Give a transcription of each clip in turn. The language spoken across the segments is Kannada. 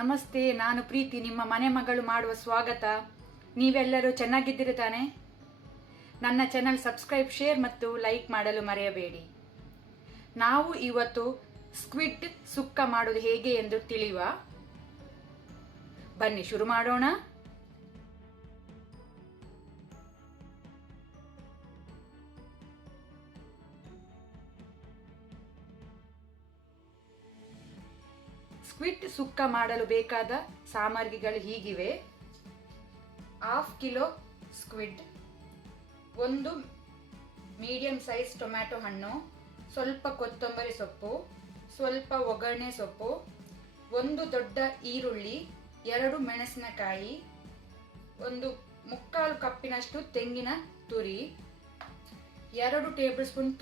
ನಮಸ್ತೆ, ನಾನು ಪ್ರೀತಿ, ನಿಮ್ಮ ಮನೆ ಮಗಳು ಮಾಡುವ ಸ್ವಾಗತ. ನೀವೆಲ್ಲರೂ ಚೆನ್ನಾಗಿದ್ದೀರಿ ತಾನೆ? ನನ್ನ ಚಾನಲ್ ಸಬ್ಸ್ಕ್ರೈಬ್, ಶೇರ್ ಮತ್ತು ಲೈಕ್ ಮಾಡಲು ಮರೆಯಬೇಡಿ. ನಾವು ಇವತ್ತು ಸ್ಕ್ವಿಡ್ ಸುಕ್ಕ ಮಾಡೋದು ಹೇಗೆ ಎಂದು ತಿಳಿಯುವ. ಬನ್ನಿ ಶುರು ಮಾಡೋಣ. ಸ್ಕ್ವಿಡ್ ಸುಕ್ಕ ಮಾಡಲು ಬೇಕಾದ ಸಾಮಗ್ರಿಗಳು ಹೀಗಿವೆ. 1/2 kilo squid, 1 medium size tomato ಹಣ್ಣು, ಸ್ವಲ್ಪ ಕೊತ್ತಂಬರಿ ಸೊಪ್ಪು, ಸ್ವಲ್ಪ ಒಗ್ಗರಣೆ ಸೊಪ್ಪು, 1 ದೊಡ್ಡ ಈರುಳ್ಳಿ, 2 ಮೆಣಸಿನಕಾಯಿ, 1/4 ಕಪ್ಪಿನಷ್ಟು ತೆಂಗಿನ ತುರಿ, 2 ಟೇಬಲ್ ಸ್ಪೂನ್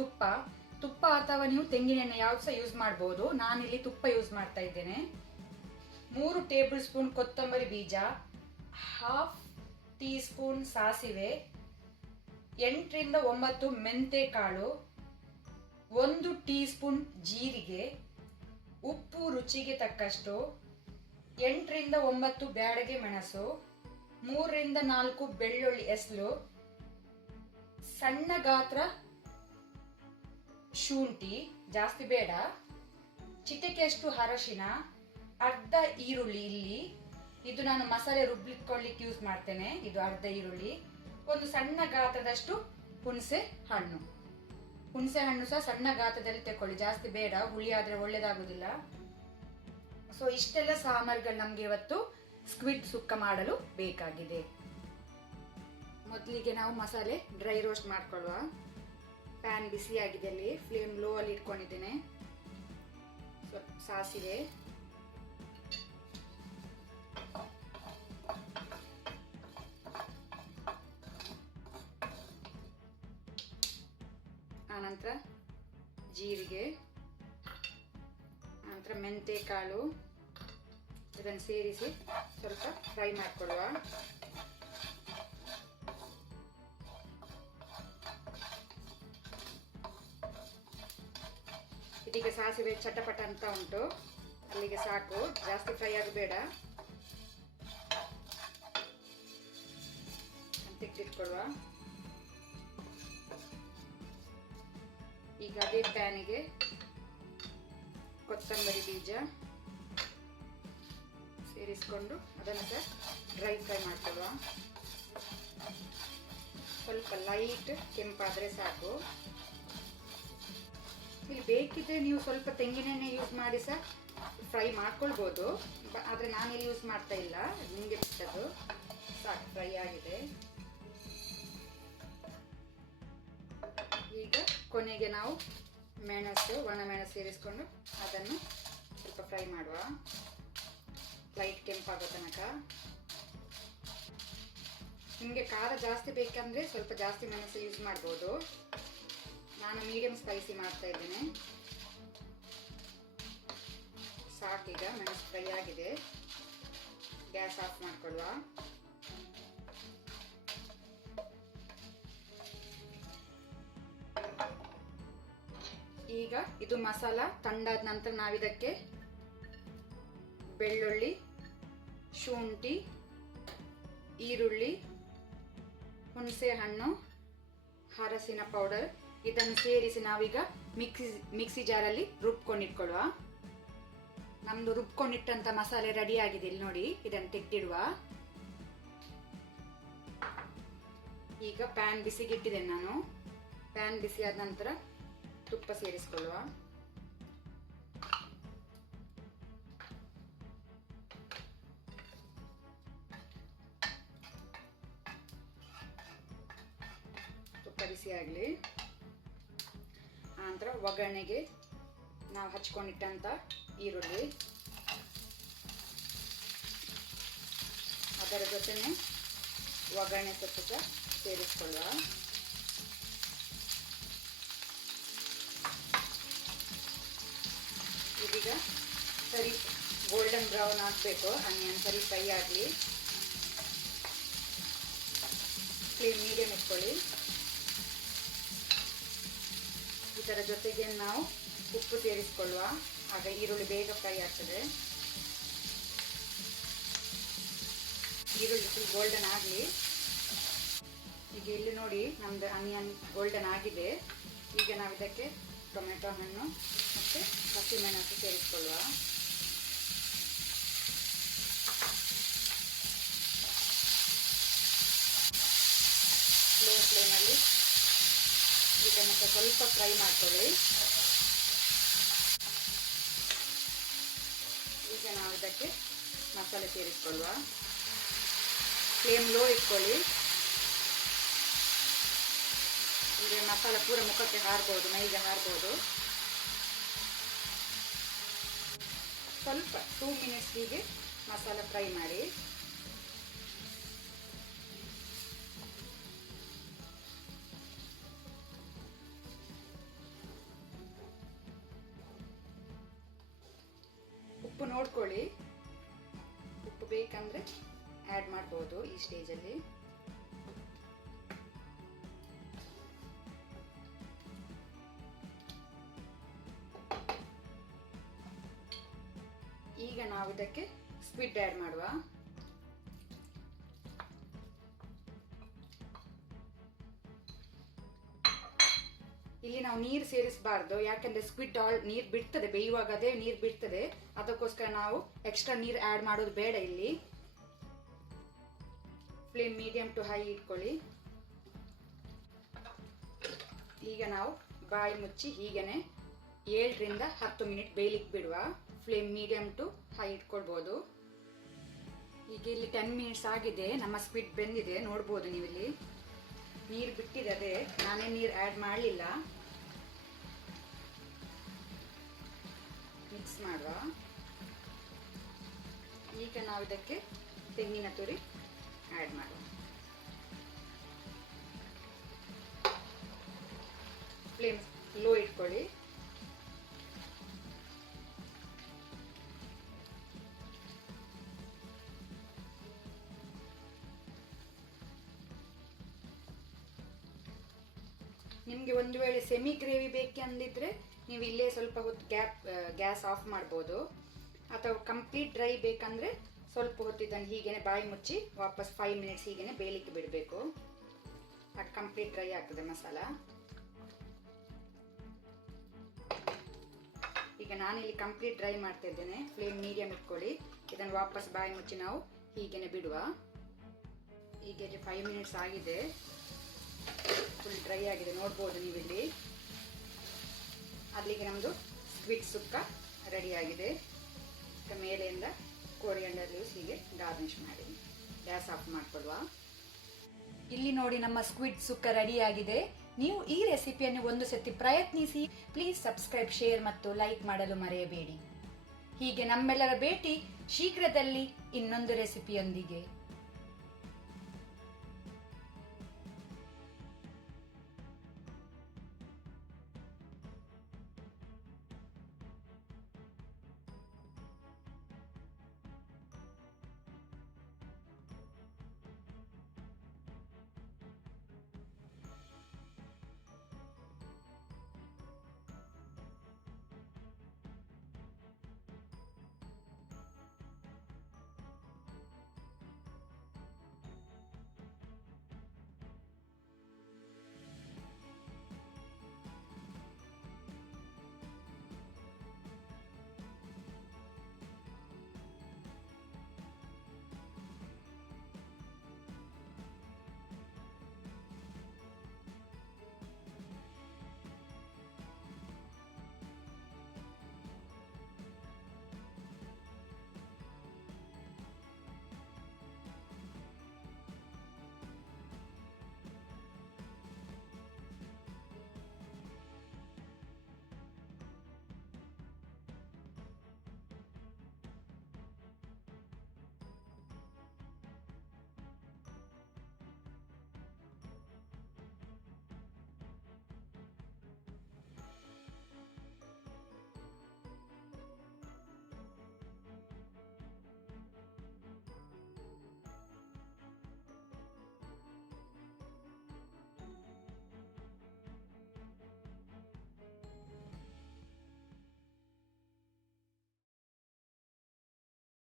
ತುಪ್ಪ ಅಥವಾ ನೀವು ತೆಂಗಿನ ಎಣ್ಣೆ ಯಾವ್ದು ಸಹ ಯೂಸ್ ಮಾಡಬಹುದು. ನಾನಿಲ್ಲಿ ತುಪ್ಪ ಯೂಸ್ ಮಾಡ್ತಾ ಇದ್ದೇನೆ. 3 ಟೇಬಲ್ ಸ್ಪೂನ್ ಕೊತ್ತಂಬರಿ ಬೀಜ, 1/2 ಟೀ ಸ್ಪೂನ್ ಸಾಸಿವೆ, 8 ರಿಂದ 9 ಮೆಂತೆ ಕಾಳು, 1 ಟೀ ಸ್ಪೂನ್ ಜೀರಿಗೆ, ಉಪ್ಪು ರುಚಿಗೆ ತಕ್ಕಷ್ಟು, 8 ರಿಂದ 9 ಬ್ಯಾಡಗೆ ಮೆಣಸು, 3 ರಿಂದ 4 ಬೆಳ್ಳುಳ್ಳಿ ಎಸ್ಲು, ಸಣ್ಣ ಗಾತ್ರ ಶುಂಠಿ, ಜಾಸ್ತಿ ಬೇಡ, ಚಿಟಿಕೆಯಷ್ಟು ಅರಶಿನ, ಅರ್ಧ ಈರುಳ್ಳಿ. ಇದು ನಾನು ಮಸಾಲೆ ರುಬ್ಬಿಕೊಳ್ಳಿಕ್ಕೆ ಯೂಸ್ ಮಾಡ್ತೇನೆ. ಇದು ಅರ್ಧ ಈರುಳ್ಳಿ, 1 ಸಣ್ಣ ಗಾತ್ರದಷ್ಟು ಹುಣಸೆ ಹಣ್ಣು ಸಹ ಸಣ್ಣ ಗಾತ್ರದಲ್ಲಿ ತಕೊಳ್ಳಿ, ಜಾಸ್ತಿ ಬೇಡ, ಹುಳಿ ಆದ್ರೆ ಒಳ್ಳೇದಾಗುದಿಲ್ಲ. ಸೊ ಇಷ್ಟೆಲ್ಲ ಸಾಮಗ್ರಿಗಳು ನಮ್ಗೆ ಇವತ್ತು ಸ್ಕ್ವಿಡ್ ಸುಕ್ಕ ಮಾಡಲು ಬೇಕಾಗಿದೆ. ಮೊದಲಿಗೆ ನಾವು ಮಸಾಲೆ ಡ್ರೈ ರೋಸ್ಟ್ ಮಾಡ್ಕೊಳ್ಳುವ. ಪ್ಯಾನ್ ಬಿಸಿ ಆಗಿದೆ, ಅಲ್ಲಿ ಫ್ಲೇಮ್ ಲೋ ಅಲ್ಲಿ ಇಟ್ಕೊಂಡಿದ್ದೇನೆ. ಸಾಸಿವೆ, ಆನಂತರ ಜೀರಿಗೆ, ಆನಂತರ ಮೆಂತೆ ಕಾಳು, ಇದನ್ನು ಸೇರಿಸಿ ಸ್ವಲ್ಪ ಫ್ರೈ ಮಾಡಿಕೊಳ್ಳುವ. ಇದೀಗ ಸಾಸಿವೆ ಚಟಪಟ ಅಂತ ಉಂಟು, ಅಲ್ಲಿಗೆ ಸಾಕು, ಜಾಸ್ತಿ ಫ್ರೈ ಆಗಬೇಡ. ತೆಗೆದಿಟ್ಕೊಳ್ಳುವ. ಈಗ ಅದೇ ಪ್ಯಾನಿಗೆ ಕೊತ್ತಂಬರಿ ಬೀಜ ಸೇರಿಸಿಕೊಂಡು ಅದನ್ನು ಸಹ ಡ್ರೈ ಫ್ರೈ ಮಾಡ್ಕೊಳ್ಳುವ. ಸ್ವಲ್ಪ ಲೈಟ್ ಕೆಂಪಾದರೆ ಸಾಕು. ಇಲ್ಲಿ ಬೇಕಿದ್ರೆ ನೀವು ಸ್ವಲ್ಪ ತೆಂಗಿನೆಣ್ಣೆ ಯೂಸ್ ಮಾಡಿ ಸಹ ಫ್ರೈ ಮಾಡ್ಕೊಳ್ಬೋದು, ಆದರೆ ನಾನಿಲ್ಲಿ ಯೂಸ್ ಮಾಡ್ತಾ ಇಲ್ಲ, ನಿಮಗೆ ಬಿಟ್ಟದ್ದು. ಸಾಕು, ಫ್ರೈ ಆಗಿದೆ. ಈಗ ಕೊನೆಗೆ ನಾವು ಒಣ ಮೆಣಸು ಸೇರಿಸ್ಕೊಂಡು ಅದನ್ನು ಸ್ವಲ್ಪ ಫ್ರೈ ಮಾಡುವ, ಲೈಟ್ ಕೆಂಪಾಗೋ ತನಕ. ನಿಮಗೆ ಖಾರ ಜಾಸ್ತಿ ಬೇಕಂದ್ರೆ ಸ್ವಲ್ಪ ಜಾಸ್ತಿ ಮೆಣಸು ಯೂಸ್ ಮಾಡ್ಬೋದು. ನಾನು ಮೀಡಿಯಂ ಸ್ಪೈಸಿ ಮಾಡ್ತಾ ಇದ್ದೇನೆ. ಸಾಕೀಗ, ಮೆಣಸು ಫ್ರೈ ಆಗಿದೆ. ಗ್ಯಾಸ್ ಆಫ್ ಮಾಡ್ಕೊಳ್ಳುವ. ಈಗ ಇದು ಮಸಾಲ ತಣ್ಣಾದ ನಂತರ ನಾವಿದಕ್ಕೆ ಬೆಳ್ಳುಳ್ಳಿ, ಶುಂಠಿ, ಈರುಳ್ಳಿ, ಹುಣಸೆ ಹಣ್ಣು, ಅರಸಿನ ಪೌಡರ್ ಇದನ್ನು ಸೇರಿಸಿ ನಾವೀಗ ಮಿಕ್ಸಿ ಜಾರಲ್ಲಿ ರುಬ್ಕೊಂಡಿಟ್ಕೊಳ್ಳುವ. ನಮ್ದು ರುಬ್ಕೊಂಡಿಟ್ಟಂತ ಮಸಾಲೆ ರೆಡಿ ಆಗಿದೆ. ಇಲ್ಲಿ ನೋಡಿ, ಇದನ್ನು ತೆಗೆದಿಡುವ. ಈಗ ಪ್ಯಾನ್ ಬಿಸಿಗಿಟ್ಟಿದ್ದೇನೆ ನಾನು. ಪ್ಯಾನ್ ಬಿಸಿ ಆದ ನಂತರ ತುಪ್ಪ ಸೇರಿಸಿಕೊಳ್ಳುವ. ತುಪ್ಪ ಬಿಸಿ ಆಗಲಿ. ಆನಂತರ ಒಗ್ಗರಣೆಗೆ ನಾವು ಹಚ್ಕೊಂಡಿಟ್ಟಂತ ಈರುಳ್ಳಿ, ಅದರ ಜೊತೆನೆ ಒಗ್ಗರಣೆ ಸೊಪ್ಪು ಸಹ ಸೇರಿಸ್ಕೊಳ್ಳುವ. ಇದೀಗ ಸರಿ ಗೋಲ್ಡನ್ ಬ್ರೌನ್ ಆಗಬೇಕು, ಆನಿಯನ್ ಸರಿ ಫ್ರೈ ಆಗಲಿ. ಫ್ಲೇಮ್ ಮೀಡಿಯಂ ಇಟ್ಕೊಳ್ಳಿ. ಇದರ ಜೊತೆಗೆ ನಾವು ಉಪ್ಪು ಸೇರಿಸಿಕೊಳ್ಳುವ, ಆಗ ಈರುಳ್ಳಿ ಬೇಗ ಫ್ರೈ ಆಗ್ತದೆ. ಈರುಳ್ಳಿ ಫುಲ್ ಗೋಲ್ಡನ್ ಆಗಲಿ. ಈಗ ಇಲ್ಲಿ ನೋಡಿ ನಮ್ದು ಆನಿಯನ್ ಗೋಲ್ಡನ್ ಆಗಿದೆ. ಈಗ ನಾವು ಇದಕ್ಕೆ ಟೊಮೆಟೊ ಹಣ್ಣು ಮತ್ತು ಹಸಿಮೆಣಸು ಸೇರಿಸ್ಕೊಳ್ಳುವ. ಸ್ಲೋ ಫ್ಲೇಮಲ್ಲಿ ಇದನ್ನು ಸ್ವಲ್ಪ ಫ್ರೈ ಮಾಡ್ಕೊಳ್ಳಿ. ಈಗ ನಾವು ಇದಕ್ಕೆ ಮಸಾಲೆ ಸೇರಿಸ್ಕೊಳ್ಳುವ. ಫ್ಲೇಮ್ ಲೋ ಇಟ್ಕೊಳ್ಳಿ. ಈಗ ಮಸಾಲ ಪೂರ ಮುಖಕ್ಕೆ ಹಾರ್ಬೋದು, ಮೈಗೆ ಹಾರ್ಬೋದು. ಸ್ವಲ್ಪ 2 ಮಿನಿಟ್ಸ್ ಹೀಗೆ ಮಸಾಲ ಫ್ರೈ ಮಾಡಿ. ಉಪ್ಪು ನೋಡ್ಕೊಳ್ಳಿ, ಉಪ್ಪು ಬೇಕಂದ್ರೆ ಆ್ಯಡ್ ಮಾಡ್ಬೋದು ಈ ಸ್ಟೇಜಲ್ಲಿ. ಈಗ ನಾವು ಇದಕ್ಕೆ ಸ್ಕ್ವಿಡ್ ಆ್ಯಡ್ ಮಾಡುವ. ಇಲ್ಲಿ ನಾವು ನೀರು ಸೇರಿಸಬಾರ್ದು, ಯಾಕಂದ್ರೆ ಸ್ಕ್ವಿಡ್ ನೀರು ಬಿಡ್ತದೆ, ಬೇಯುವಾಗ ಅದೇ ನೀರು ಬಿಡ್ತದೆ. ಅದಕ್ಕೋಸ್ಕರ ನಾವು ಎಕ್ಸ್ಟ್ರಾ ನೀರು ಆ್ಯಡ್ ಮಾಡೋದು ಬೇಡ. ಇಲ್ಲಿ ಫ್ಲೇಮ್ ಮೀಡಿಯಂ ಟು ಹೈ ಇಟ್ಕೊಳ್ಳಿ. ಈಗ ನಾವು ಬಾಯಿ ಮುಚ್ಚಿ ಹೀಗೇನೆ 7 ರಿಂದ 10 ಮಿನಿಟ್ ಬೇಯಲಿಕ್ಕೆ ಬಿಡುವ. ಫ್ಲೇಮ್ ಮೀಡಿಯಂ ಟು ಹೈ ಇಟ್ಕೊಳ್ಬೋದು. ಈಗ ಇಲ್ಲಿ 10 ಮಿನಿಟ್ಸ್ ಆಗಿದೆ. ನಮ್ಮ ಸ್ಕ್ವಿಡ್ ಬೆಂದಿದೆ, ನೋಡ್ಬೋದು ನೀವು. ಇಲ್ಲಿ ನೀರು ಬಿಟ್ಟಿದೆ, ಅದೇ ನಾನೇ ನೀರು ಆ್ಯಡ್ ಮಾಡಲಿಲ್ಲ. ಮಿಕ್ಸ್ ಮಾಡುವ. ಈಗ ನಾವು ಇದಕ್ಕೆ ತೆಂಗಿನ ತುರಿ ಆ್ಯಡ್ ಮಾಡುವ. ಫ್ಲೇಮ್ ಲೋ ಇಟ್ಕೊಳ್ಳಿ. ನಿಮಗೆ ಒಂದು ವೇಳೆ ಸೆಮಿ ಗ್ರೇವಿ ಬೇಕಂದಿದ್ರೆ ನೀವು ಇಲ್ಲೇ ಸ್ವಲ್ಪ ಹೊತ್ತು ಗ್ಯಾಸ್ ಆಫ್ ಮಾಡ್ಬೋದು. ಅಥವಾ ಕಂಪ್ಲೀಟ್ ಡ್ರೈ ಬೇಕಂದ್ರೆ ಸ್ವಲ್ಪ ಹೊತ್ತು ಇದನ್ನು ಹೀಗೇನೆ ಬಾಯಿ ಮುಚ್ಚಿ ವಾಪಸ್ 5 ಮಿನಿಟ್ಸ್ ಹೀಗೇನೆ ಬೇಯಲಿಕ್ಕೆ ಬಿಡಬೇಕು. ಆಗ ಕಂಪ್ಲೀಟ್ ಡ್ರೈ ಆಗ್ತದೆ ಮಸಾಲ. ಈಗ ನಾನಿಲ್ಲಿ ಕಂಪ್ಲೀಟ್ ಡ್ರೈ ಮಾಡ್ತಾ ಇದ್ದೇನೆ. ಫ್ಲೇಮ್ ಮೀಡಿಯಂ ಇಟ್ಕೊಳ್ಳಿ. ಇದನ್ನು ವಾಪಸ್ ಬಾಯಿ ಮುಚ್ಚಿ ನಾವು ಹೀಗೇನೆ ಬಿಡುವ. ಈಗ ಇಲ್ಲಿ 5 ಮಿನಿಟ್ಸ್ ಆಗಿದೆ, ಫುಲ್ ಡ್ರೈ ಆಗಿದೆ, ನೋಡ್ಬೋದು ನೀವಿಲ್ಲಿ. ಅಲ್ಲಿಗೆ ನಮ್ಮದು ಸ್ಕ್ವಿಡ್ ಸುಕ್ಕ ರೆಡಿ ಆಗಿದೆ. ಮೇಲೆಯಿಂದ ಕೊರಿಯಂಡರ್ ಲೀವ್ಸ್ ಹೀಗೆ ಗಾರ್ನಿಶ್ ಮಾಡಿ ಗ್ಯಾಸ್ ಆಫ್ ಮಾಡ್ಕೊಳ್ಳುವ. ಇಲ್ಲಿ ನೋಡಿ ನಮ್ಮ ಸ್ಕ್ವಿಡ್ ಸುಕ್ಕ ರೆಡಿ ಆಗಿದೆ. ನೀವು ಈ ರೆಸಿಪಿಯನ್ನು ಒಂದು ಸತಿ ಪ್ರಯತ್ನಿಸಿ. ಪ್ಲೀಸ್ ಸಬ್ಸ್ಕ್ರೈಬ್, ಶೇರ್ ಮತ್ತು ಲೈಕ್ ಮಾಡಲು ಮರೆಯಬೇಡಿ. ಹೀಗೆ ನಮ್ಮೆಲ್ಲರ ಭೇಟಿ ಶೀಘ್ರದಲ್ಲಿ ಇನ್ನೊಂದು ರೆಸಿಪಿಯೊಂದಿಗೆ.